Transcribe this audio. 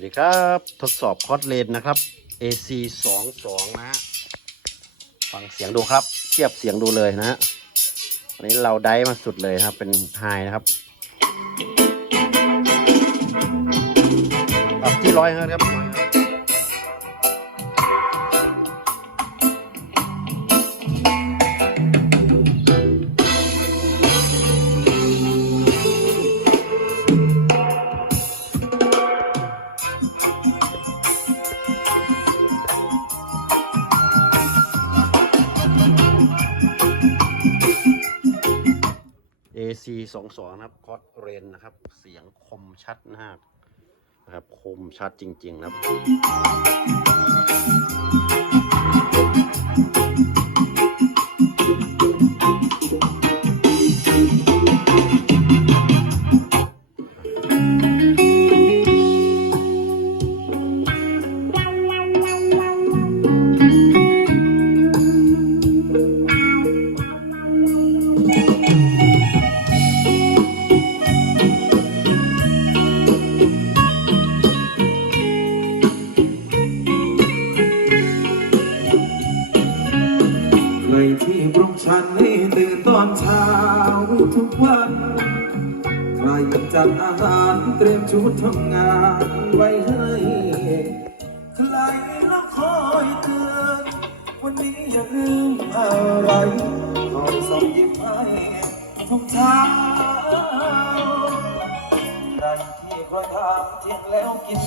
วัสดีครับ ทดสอบคอร์สเลนนะครับ AC 2 2นะฮะฟังเสียงดูครับ เทียบเสียงดูเลยนะฮะวันนี้เราได้มาสุดเลยครับ เป็นไฮนะครับปรับที่ร้อยครับ AC 2 2 นะครับคอสเรนนะครับ เสียงคมชัดมากนะครับ คมชัดจริง ๆ นะครับ ใครที่ปลุกฉันให้ตื่นตอนเช้าทุกวันใครจัดอาหารเตรียมชุดทำงานไว้ให้ใครแล้วคอยเตือนวันนี้อย่าลืมอะไรคอยส่งยิ้มให้ทุกเช้าใครที่คอยทางเที่ยงแล้วกิน